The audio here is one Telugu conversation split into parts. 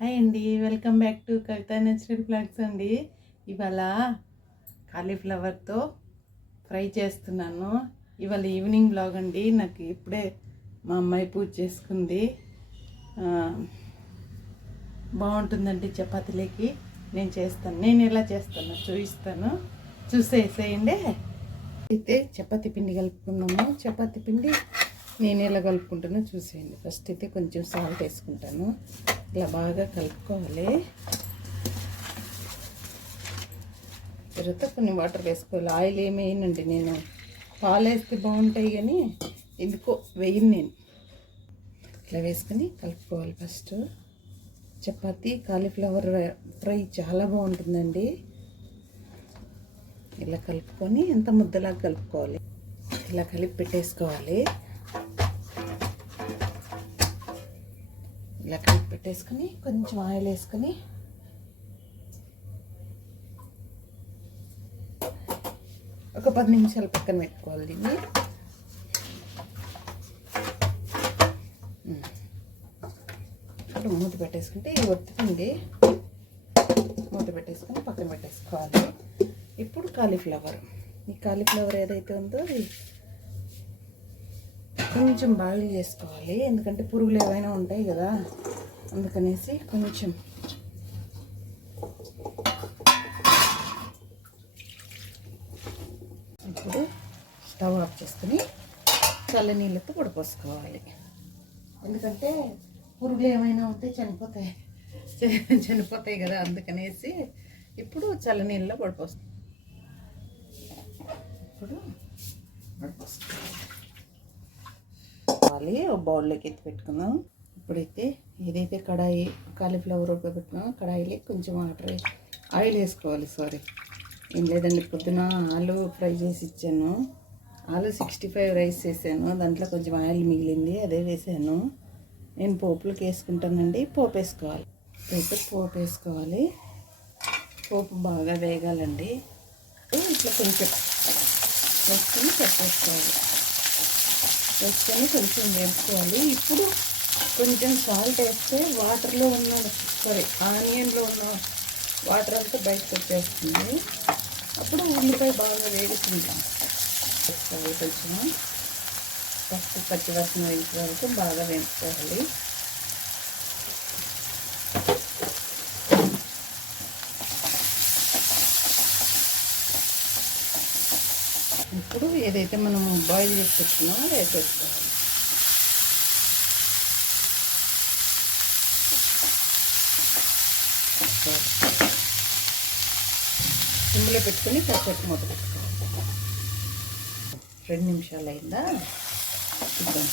హాయ్ అండి welcome back to Kavitha natural flags అండి. ఇవాళ కాలీఫ్లవర్తో ఫ్రై చేస్తున్నాను. ఇవాళ ఈవినింగ్ బ్లాగ్ అండి నాకు ఇప్పుడే మా అమ్మాయి పూజ చేసుకుంది. బాగుంటుందండి చపాతీలకి. నేను చేస్తాను నేను ఎలా చేస్తాను చూపిస్తాను. చూసేసేయండి. అయితే చపాతీ పిండి కలుపుకున్నాము. చపాతీ పిండి నేను ఎలా కలుపుకుంటానో చూసేయండి. ఫస్ట్ అయితే కొంచెం సాల్ట్ వేసుకుంటాను. ఇలా బాగా కలుపుకోవాలి. తర్వాత కొన్ని వాటర్ వేసుకోవాలి. ఆయిల్ ఏమేయనండి నేను. పాలు వేస్తే బాగుంటాయి కానీ ఎందుకో వేయను నేను. ఇట్లా వేసుకొని కలుపుకోవాలి ఫస్ట్. చపాతి కాలీఫ్లవర్ ఫ్రై చాలా బాగుంటుందండి. ఇలా కలుపుకొని ఎంత ముద్దలా కలుపుకోవాలి. ఇలా కలిపి పెట్టేసుకోవాలి. ఇలా కలిపి పెట్టేసుకొని కొంచెం ఆయిల్ వేసుకొని ఒక పది నిమిషాలు పక్కన పెట్టుకోవాలి దీన్ని. ఇప్పుడు మూత పెట్టేసుకుంటే ఇది ఒత్తుకుంది మూత పెట్టేసుకొని పక్కన పెట్టేసుకోవాలి. ఇప్పుడు కాలీఫ్లవర్. ఈ కాలీఫ్లవర్ ఏదైతే ఉందో అది కొంచెం బాయిల్ చేసుకోవాలి. ఎందుకంటే పురుగులు ఏవైనా ఉంటాయి కదా అందుకనేసి కొంచెం ఇప్పుడు స్టవ్ ఆఫ్ చేసుకుని చల్ల నీళ్ళతో ఎందుకంటే పురుగులు ఏమైనా ఉంటే చనిపోతాయి. చనిపోతాయి కదా అందుకనేసి ఇప్పుడు చల్ల నీళ్ళలో పడిపోస్తాం ఇప్పుడు పడిపోస్తాం కావాలి. ఒక బౌల్లోకి ఎత్తి పెట్టుకుందాం. ఇప్పుడైతే ఏదైతే కడాయి కాలీఫ్లవర్ ఉడకబెట్టుకున్నామో కడాయిలో కొంచెం వాటర్ ఆయిల్ వేసుకోవాలి సారీ ఏం లేదండి పొద్దున ఆలు ఫ్రై చేసి ఇచ్చాను. ఆలు సిక్స్టీ ఫైవ్ రైస్ చేశాను దాంట్లో కొంచెం ఆయిల్ మిగిలింది అదే వేసాను. నేను పోపులకు వేసుకుంటానండి పోపు వేసుకోవాలి. అయితే పోపు వేసుకోవాలి. పోపు బాగా వేగాలండి. ఇట్లా కొంచెం వేసుకొని పెట్టేసుకోవాలి. వేసుకొని కొంచెం వేసుకోవాలి ఇప్పుడు కొంచెం సాల్ట్ వేస్తే వాటర్లో ఉన్న సారీ ఆనియన్లో ఉన్న వాటర్ అంతా బయటకు వచ్చేస్తుంది. అప్పుడు ఉల్లిపాయ బాగా వేడుకుంటాం వేసుకోవాలి కొంచెం. ఫస్ట్ పచ్చివాసన వేయించే వరకు బాగా వేయించుకోవాలి ఇప్పుడు ఏదైతే మనము బాయిల్ చేసి పెట్టుకున్నామో అది వేసేసుకోవాలి సిమ్లో పెట్టుకొని కాసేపు మూత పెట్టుకోవాలి. రెండు నిమిషాలు అయిందా? చూద్దాం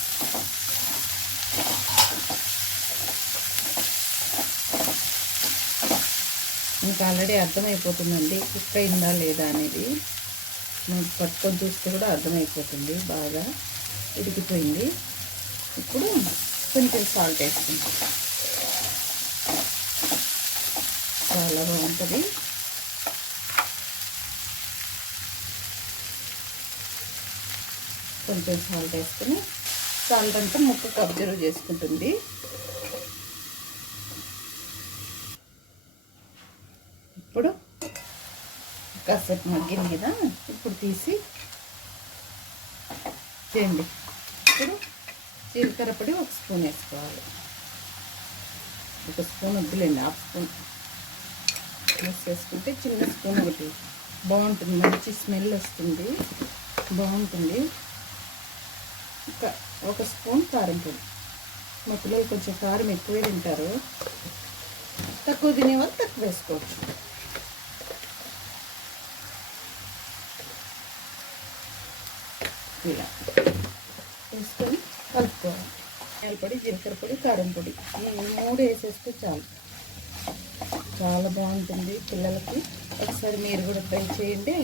మీకు ఆల్రెడీ అర్థమైపోతుందండి కుక్ అయిందా లేదా అనేది. మనకు పట్టుకొని చూస్తే కూడా అర్థమైపోతుంది బాగా ఉడికిపోయింది. ఇప్పుడు కొంచెం సాల్ట్ వేసుకుంటాం చాలా బాగుంటుంది. కొంచెం సాల్ట్ వేసుకొని సాల్ట్ అంతా ముక్క అబ్జర్వ్ చేసుకుంటుంది ఇప్పుడు కాసేపు మగ్గిన కదా ఇప్పుడు తీసి చేయండి. ఇప్పుడు జీలకర్ర పొడి ఒక స్పూన్ వేసుకోవాలి. ఒక స్పూన్ వద్దులేండి హాఫ్ స్పూన్. వేసి వేసుకుంటే చిన్న స్పూన్ ఒకటి. బాగుంటుంది మంచి స్మెల్ వస్తుంది. బాగుంటుంది. ఒక ఒక స్పూన్ కారం పొడి. మా పిల్లలు కొంచెం కారం ఎక్కువే తింటారు. తక్కువ తినేవాళ్ళు తక్కువ వేసుకోవచ్చు. ఇలా వేసుకొని కలుపుకోవాలి. ఆయిల్ పొడి జీలకర్ర పొడి కారం పొడి. ఈ మూడు వేసేస్తే చాలు. చాలా బాగుంటుంది పిల్లలకి. ఒకసారి మీరు కూడా ట్రై చేయండి.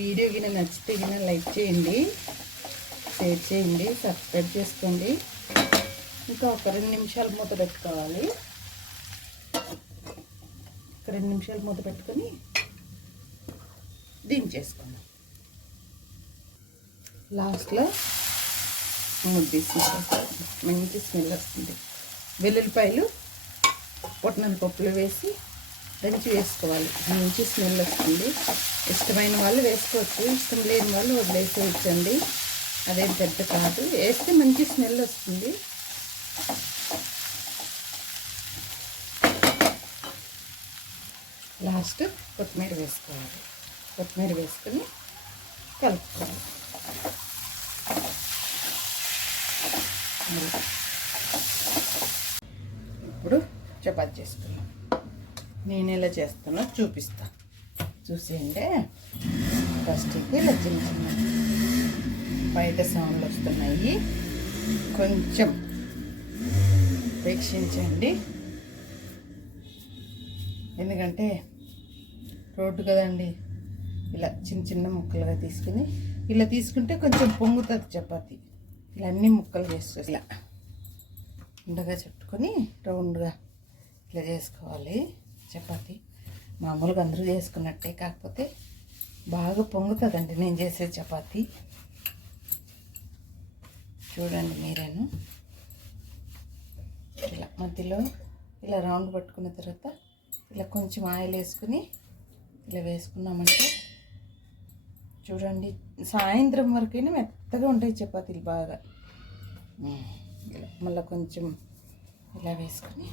వీడియో గిన నచ్చితే గిన లైక్ చేయండి. షేర్ చేయండి. సబ్స్క్రైబ్ చేసుకోండి. ఇంకా ఒక రెండు నిమిషాలు మూత పెట్టుకోవాలి. ఒక రెండు నిమిషాలు మూత పెట్టుకొని దించేసుకుందాం. లాస్ట్లో మంచి స్మెల్ వస్తుంది. వెల్లుల్లిపాయలు పొట్టిన పప్పులు వేసి దంచి వేసుకోవాలి. మంచి స్మెల్ వస్తుంది. ఇష్టమైన వాళ్ళు వేసుకోవచ్చు. ఇష్టం లేని వాళ్ళు వదిలేసేయచ్చండి. అదేం పెద్ద కాదు. వేస్తే మంచి స్మెల్ వస్తుంది. లాస్ట్ కొత్తిమీర వేసుకోవాలి. కొత్తిమీర వేసుకొని కలుపుకోవాలి మరి. ఇప్పుడు చపాతి చేసుకున్నాం నేను ఎలా చేస్తానో చూపిస్తా. చూసేయండి. ఫస్ట్ ఇలా చిన్న చిన్న బయట సౌండ్లు వస్తున్నాయి. కొంచెం వీక్షించండి. ఎందుకంటే రోడ్డు కదండి. ఇలా చిన్న చిన్న ముక్కలుగా తీసుకుని ఇలా తీసుకుంటే కొంచెం పొంగుతుంది చపాతి. ఇలా అన్ని ముక్కలు చేసుకో ఇలా ఉండగా చుట్టుకొని రౌండ్గా ఇట్లా చేసుకోవాలి. చపాతి. మామూలుగా అందరూ చేసుకున్నట్టే కాకపోతే బాగా పొంగుతుందండి నేను చేసే చపాతి. చూడండి మీరేను. ఇలా మధ్యలో ఇలా రౌండ్ పట్టుకున్న తర్వాత ఇలా కొంచెం ఆయిల్ వేసుకుని ఇలా వేసుకున్నామంటే చూడండి సాయంత్రం వరకైనా మెత్తగా ఉంటాయి చపాతీలు బాగా. ఇలా మళ్ళీ కొంచెం ఇలా వేసుకుని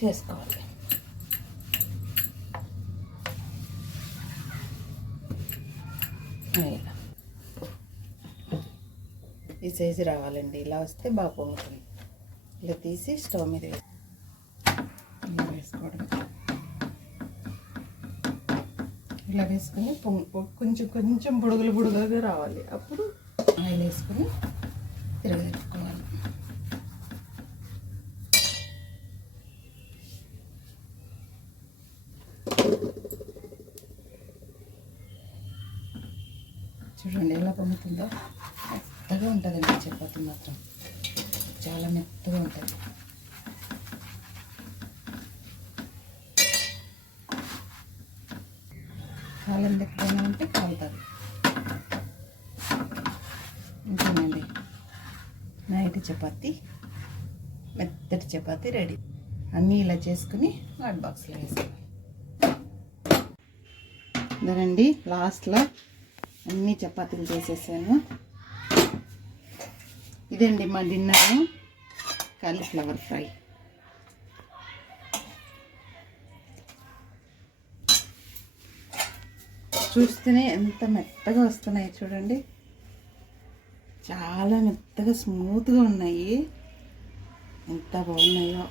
చేసుకోవాలి. ఈ సైజు రావాలండి. ఇలా వస్తే బాగా పొంగుతుంది. ఇలా తీసి స్టవ్ మీద వేసుకోవడం ఇలా వేసుకొని కొంచెం కొంచెం బుడగలు బుడగలుగా రావాలి. అప్పుడు ఆయిల్ వేసుకొని తిరగదెట్టుకోవాలి చూడండి ఎలా పొంగుతుందో మెత్తగా ఉంటుందండి చపాతి మాత్రం. చాలా మెత్తగా ఉంటుంది. కాలం దగ్గరైనా ఉంటే కాలుతుంది ఇంకేనండి నైట్ చపాతి మెత్తటి చపాతి రెడీ. అన్నీ ఇలా చేసుకుని హాట్ బాక్స్లో వేసుకోవాలి ఇదనండి లాస్ట్లో అన్ని చపాతీలు చేసేసాను. ఇదండి మా డిన్నర్. Cauliflower fry. చూస్తేనే ఎంత మెత్తగా వస్తున్నాయి చూడండి. చాలా మెత్తగా స్మూత్గా ఉన్నాయి. ఎంత బాగున్నాయో.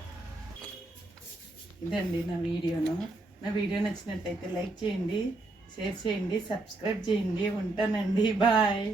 ఇదండి నా వీడియోను. నా వీడియో నచ్చినట్టయితే లైక్ చేయండి. షేర్ చేయండి సబ్స్క్రైబ్ చేయండి ఉంటానండి బాయ్.